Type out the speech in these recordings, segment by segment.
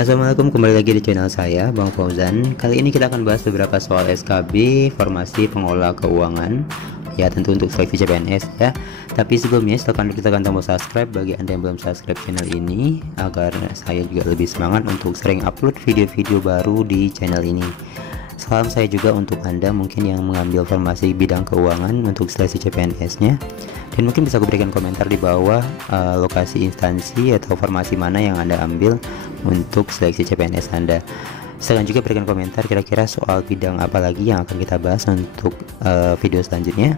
Assalamualaikum, kembali lagi di channel saya Bang Fauzan. Kali ini kita akan bahas beberapa soal SKB Formasi Pengelola Keuangan, ya tentu untuk seleksi CPNS ya. Tapi sebelumnya silakan tekan tombol subscribe bagi Anda yang belum subscribe channel ini, agar saya juga lebih semangat untuk sering upload video-video baru di channel ini. Salam saya juga untuk Anda mungkin yang mengambil formasi bidang keuangan untuk seleksi CPNS-nya, dan mungkin bisa berikan komentar di bawah lokasi instansi atau formasi mana yang Anda ambil untuk seleksi CPNS Anda. Silahkan juga berikan komentar kira-kira soal bidang apa lagi yang akan kita bahas untuk video selanjutnya.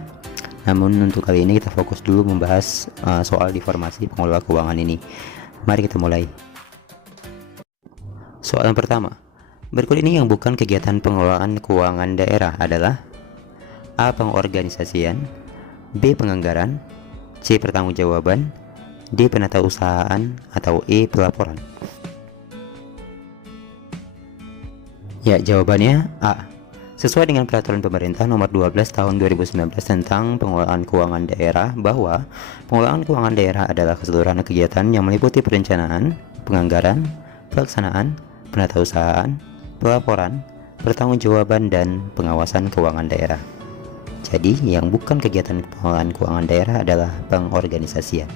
Namun untuk kali ini kita fokus dulu membahas soal di formasi pengelola keuangan ini. Mari kita mulai. Soal yang pertama, berikut ini yang bukan kegiatan pengelolaan keuangan daerah adalah: A. Pengorganisasian, B. Penganggaran, C. Pertanggungjawaban, D. Penatausahaan, atau E. Pelaporan. Ya, jawabannya A. Sesuai dengan Peraturan Pemerintah Nomor 12 Tahun 2019 tentang Pengelolaan Keuangan Daerah, bahwa pengelolaan keuangan daerah adalah keseluruhan kegiatan yang meliputi perencanaan, penganggaran, pelaksanaan, penatausahaan, pelaporan, pertanggungjawaban, dan pengawasan keuangan daerah. Jadi, yang bukan kegiatan pengelolaan keuangan daerah adalah pengorganisasian.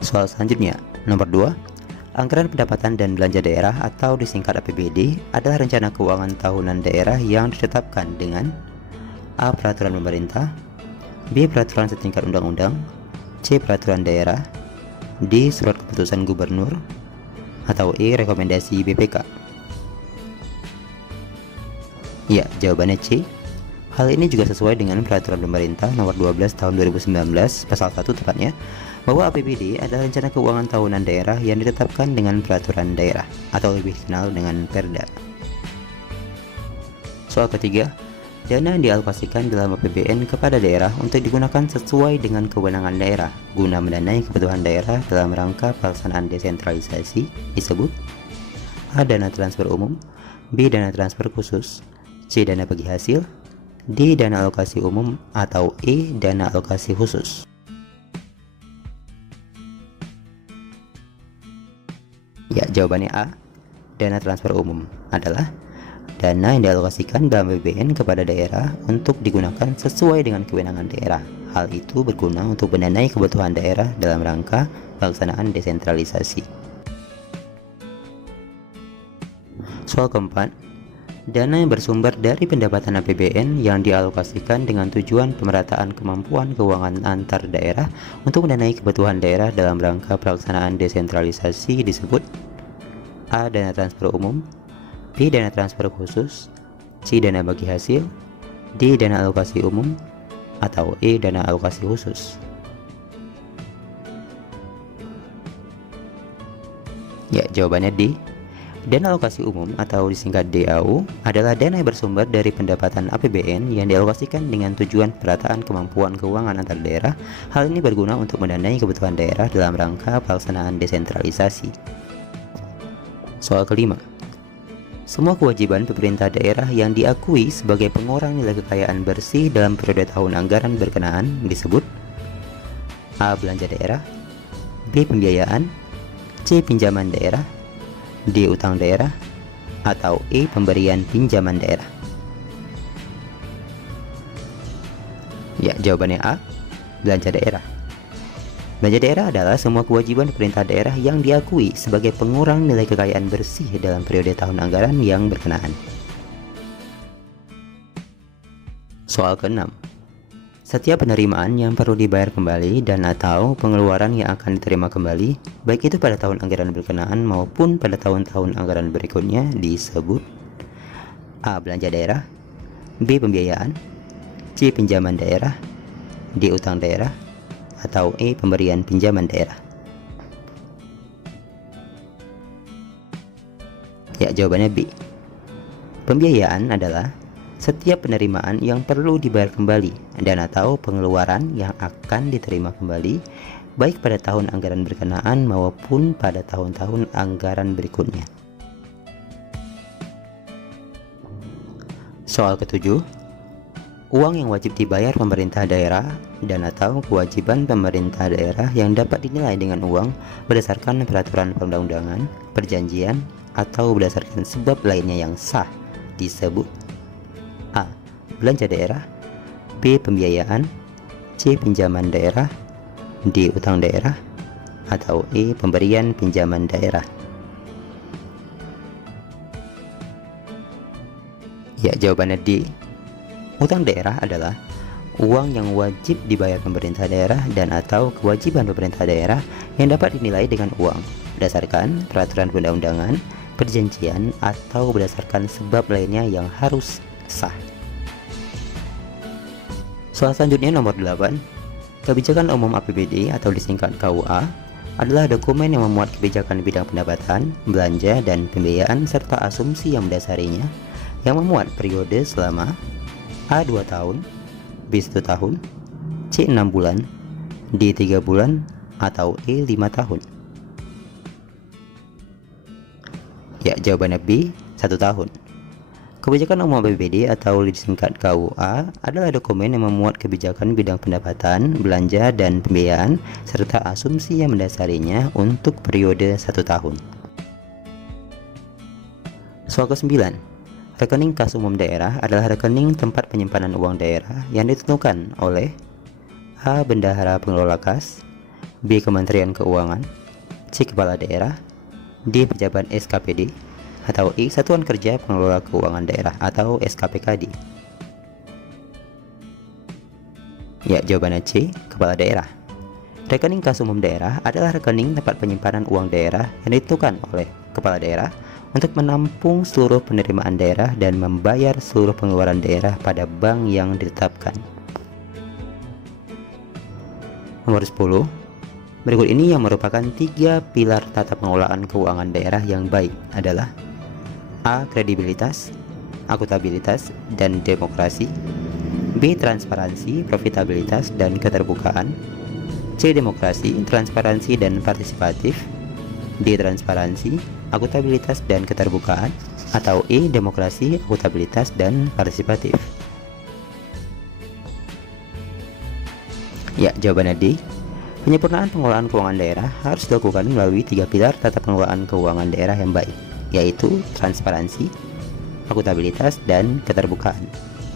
Soal selanjutnya, nomor 2. Anggaran pendapatan dan belanja daerah atau disingkat APBD adalah rencana keuangan tahunan daerah yang ditetapkan dengan A. Peraturan pemerintah, B. Peraturan setingkat undang-undang, C. Peraturan daerah, D. Surat keputusan gubernur, atau E. Rekomendasi BPK. Ya, jawabannya C. Hal ini juga sesuai dengan Peraturan Pemerintah Nomor 12 Tahun 2019 Pasal 1 tepatnya, bahwa APBD adalah rencana keuangan tahunan daerah yang ditetapkan dengan peraturan daerah atau lebih dikenal dengan Perda. Soal ketiga, dana yang dialokasikan dalam APBN kepada daerah untuk digunakan sesuai dengan kewenangan daerah guna mendanai kebutuhan daerah dalam rangka pelaksanaan desentralisasi disebut A. Dana transfer umum, B. Dana transfer khusus, C. Dana bagi hasil, D. Dana alokasi umum, atau E. Dana alokasi khusus. Ya, jawabannya A. Dana transfer umum adalah dana yang dialokasikan dalam APBN kepada daerah untuk digunakan sesuai dengan kewenangan daerah. Hal itu berguna untuk mendanai kebutuhan daerah dalam rangka pelaksanaan desentralisasi. Soal keempat, dana yang bersumber dari pendapatan APBN yang dialokasikan dengan tujuan pemerataan kemampuan keuangan antar daerah untuk mendanai kebutuhan daerah dalam rangka pelaksanaan desentralisasi disebut A. Dana transfer umum, B. Dana transfer khusus, C. Dana bagi hasil, D. Dana alokasi umum, atau E. Dana alokasi khusus. Ya, jawabannya D. Dana alokasi umum atau disingkat DAU adalah dana yang bersumber dari pendapatan APBN yang dialokasikan dengan tujuan pemerataan kemampuan keuangan antar daerah. Hal ini berguna untuk mendanai kebutuhan daerah dalam rangka pelaksanaan desentralisasi. Soal kelima, semua kewajiban pemerintah daerah yang diakui sebagai pengurang nilai kekayaan bersih dalam periode tahun anggaran berkenaan disebut A. Belanja daerah, B. Pembiayaan, C. Pinjaman daerah, D. Utang daerah, atau E. Pemberian pinjaman daerah. Ya, jawabannya A. Belanja daerah. Belanja daerah adalah semua kewajiban pemerintah daerah yang diakui sebagai pengurang nilai kekayaan bersih dalam periode tahun anggaran yang berkenaan. Soal ke-6, setiap penerimaan yang perlu dibayar kembali dan atau pengeluaran yang akan diterima kembali, baik itu pada tahun anggaran berkenaan maupun pada tahun-tahun anggaran berikutnya disebut A. Belanja daerah, B. Pembiayaan, C. Pinjaman daerah, D. Utang daerah, atau E. Pemberian pinjaman daerah. Ya, jawabannya B. Pembiayaan adalah setiap penerimaan yang perlu dibayar kembali dan atau pengeluaran yang akan diterima kembali baik pada tahun anggaran berkenaan maupun pada tahun-tahun anggaran berikutnya. Soal ketujuh, uang yang wajib dibayar pemerintah daerah dan atau kewajiban pemerintah daerah yang dapat dinilai dengan uang berdasarkan peraturan perundang-undangan, perjanjian, atau berdasarkan sebab lainnya yang sah disebut A. Belanja daerah, B. Pembiayaan, C. Pinjaman daerah, D. Utang daerah, atau E. Pemberian pinjaman daerah. Ya, jawabannya D. Utang daerah adalah uang yang wajib dibayar pemerintah daerah dan atau kewajiban pemerintah daerah yang dapat dinilai dengan uang berdasarkan peraturan perundang-undangan, perjanjian, atau berdasarkan sebab lainnya yang harus sah. Soal selanjutnya nomor 8. Kebijakan umum APBD atau disingkat KUA adalah dokumen yang memuat kebijakan bidang pendapatan, belanja, dan pembiayaan serta asumsi yang mendasarinya yang memuat periode selama A. 2 tahun, B. 1 tahun, C. 6 bulan, D. 3 bulan, atau E. 5 tahun. Ya, jawabannya B. 1 tahun. Kebijakan umum APBD atau disingkat KUA adalah dokumen yang memuat kebijakan bidang pendapatan, belanja, dan pembiayaan serta asumsi yang mendasarinya untuk periode 1 tahun. Soal ke-9. Rekening kas umum daerah adalah rekening tempat penyimpanan uang daerah yang ditentukan oleh A. Bendahara Pengelola Kas, B. Kementerian Keuangan, C. Kepala Daerah, D. Pejabat SKPD, atau E. Satuan Kerja Pengelola Keuangan Daerah atau SKPKD. Ya, jawabannya C. Kepala Daerah. Rekening kas umum daerah adalah rekening tempat penyimpanan uang daerah yang ditentukan oleh Kepala Daerah untuk menampung seluruh penerimaan daerah dan membayar seluruh pengeluaran daerah pada bank yang ditetapkan. Nomor 10. Berikut ini yang merupakan 3 pilar tata pengelolaan keuangan daerah yang baik adalah A. Kredibilitas, akuntabilitas, dan demokrasi, B. Transparansi, profitabilitas, dan keterbukaan, C. Demokrasi, transparansi, dan partisipatif, D. Transparansi, akuntabilitas, dan keterbukaan, atau E. Demokrasi, akuntabilitas, dan partisipatif. Ya, jawabannya D. Penyempurnaan pengelolaan keuangan daerah harus dilakukan melalui 3 pilar tata pengelolaan keuangan daerah yang baik, yaitu transparansi, akuntabilitas, dan keterbukaan,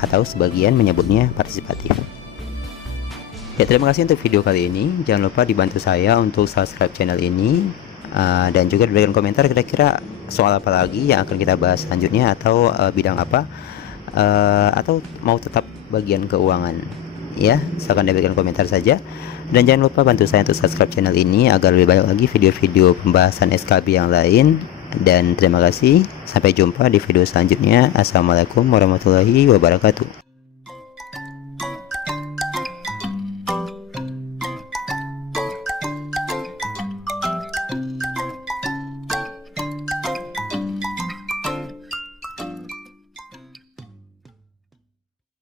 atau sebagian menyebutnya partisipatif. Ya, terima kasih untuk video kali ini. Jangan lupa dibantu saya untuk subscribe channel ini, dan juga diberikan komentar kira-kira soal apa lagi yang akan kita bahas selanjutnya, atau bidang apa, atau mau tetap bagian keuangan. Ya, silahkan diberikan komentar saja. Dan jangan lupa bantu saya untuk subscribe channel ini agar lebih banyak lagi video-video pembahasan SKB yang lain. Dan terima kasih, sampai jumpa di video selanjutnya. Assalamualaikum warahmatullahi wabarakatuh.